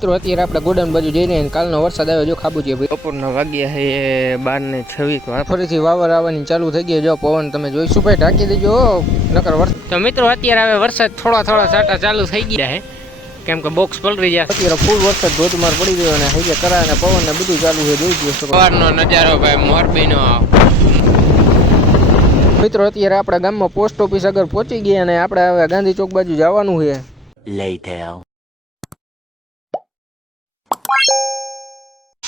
મિત્રો અત્યારે આપણે ગોડાઉન બાજુ જઈ રહ્યા કાલનો વરસાદ આવ્યો જો ખાબુચીએ ભાઈ બપોરના વાગ્યા છે 12:26 તો ફરીથી વાવર આવવાની ચાલુ થઈ ગઈ જો પવન તમે જોઈશું ભાઈ ઢાંકી દેજો નકર વરસાદ તો મિત્રો અત્યારે હવે વરસાદ થોડા છાંટા ચાલુ થઈ ગયા છે કેમ કે બોક્સ પલરી જાય અત્યારે ફૂલ વરસાદ ધોધમાર પડી ગયો અને હૈયે કરા અને પવન ને બધું ચાલુ છે જોઈ ગયો સવારનો નજારો ભાઈ મોરબીનો મિત્રો અત્યારે આપણા ગામમાં પોસ્ટ ઓફિસ આગળ પહોંચી ગયા અને આપણે હવે ગાંધી ચોક બાજુ જવાનું છે later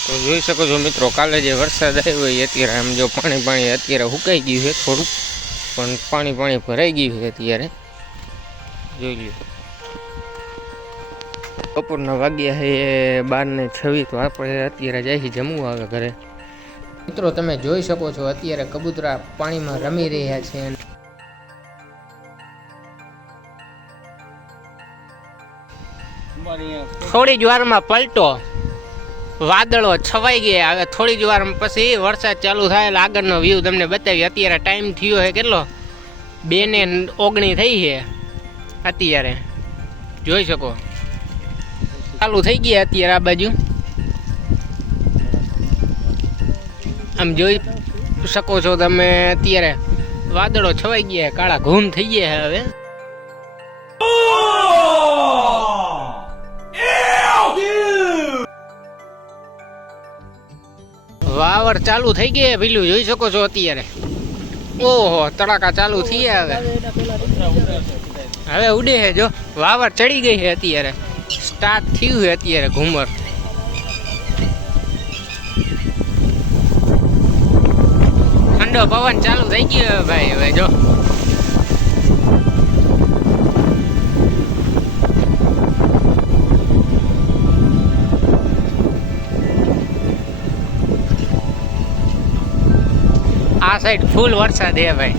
તો જોઈ શકો છો મિત્રો કાલે જે વરસાદ આવ્યો હોય અત્યારે આમ જો પાણી અત્યારે સુકાઈ ગયું છે થોડુંક પણ પાણી ભરાઈ ગયું છે અત્યારે જોઈ લો બપોરના વાગ્યા છે 12:26 તો આપણે અત્યારે જાય છે જમવું આવે ઘરે મિત્રો તમે જોઈ શકો છો અત્યારે કબૂતરા પાણીમાં રમી રહ્યા છે થોડી જ વારમાં પલટો વાદળો છવાઈ ગયા હવે થોડી જ વાર પછી વરસાદ ચાલુ થાય એટલે આગળનો વ્યૂ તમને બતાવી અત્યારે ટાઈમ થયો છે કેટલો 2:19 થઈ છે અત્યારે જોઈ શકો ચાલુ થઈ ગયા અત્યારે આ બાજુ આમ જોઈ શકો છો તમે અત્યારે વાદળો છવાઈ ગયા કાળા ઘૂમ થઈ ગયા હવે વાવર ચાલુ થઈ ગયા પેલું જોઈ શકો છો અત્યારે ઓહો તડાકા ચાલુ થયા હવે ઉડે છે જો વાવર ચડી ગઈ છે અત્યારે સ્ટાર્ટ થયું છે અત્યારે ઘુમર ઠંડો પવન ચાલુ થઈ ગયો ભાઈ હવે જો આ સાઈડ ફૂલ વરસાદ હે ભાઈ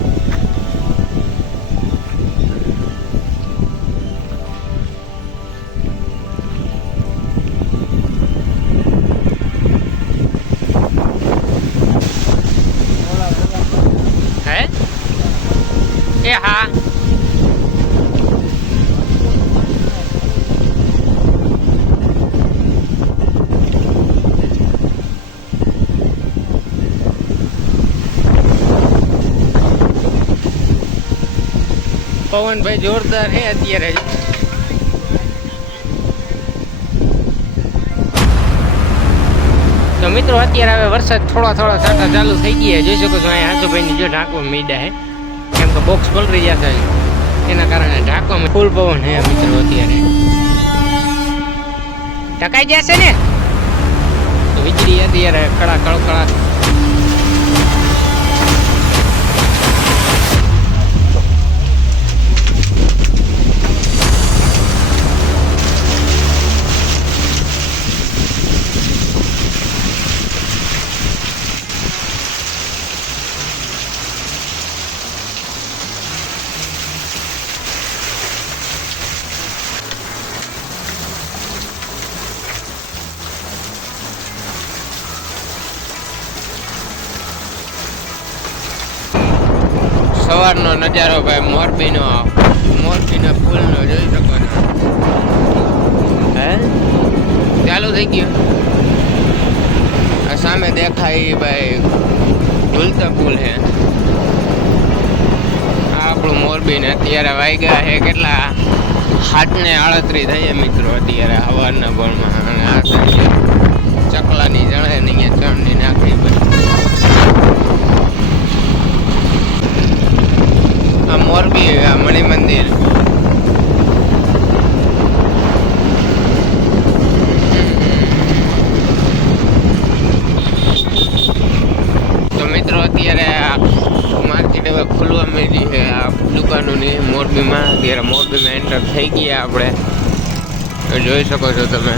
હે એ હા પવન ભાઈ જોરદાર છે અત્યારે તો મિત્રો અત્યારે હવે વરસાદ થોડા છાંટા ચાલુ થઈ ગયા જોઈ શકો છો અહીંયા હાસુભાઈની જો ઢાંકવા મીડા છે કેમ કે બોક્સ પલરી જશે એના કારણે ઢાંકવામાં ફૂલ પવન છે મિત્રો અત્યારે ઢકાઈ જશે ને વીજળી અત્યારે કળકળા સવારનો નજારો ભાઈ મોરબીનો ફૂલનો જોઈ શકો છો હે ચાલુ થઈ ગયું આ સામે દેખાય ભાઈ ઝૂલતા પુલ છે આ આપણું મોરબીને અત્યારે વાગ્યા છે કેટલા 7:38 થઈએ મિત્રો અત્યારે સવારના ભણમાં અને આ સાઈડ ચકલાની જણે ને અહીંયા ચણની નાખી મોરબી મણિ મંદિર તો મિત્રો અત્યારે માર્કેટ હવે ખુલવા માંડી છે આ દુકાનોની મોરબીમાં અત્યારે મોરબીમાં એન્ટર થઈ ગયા આપણે જોઈ શકો છો તમે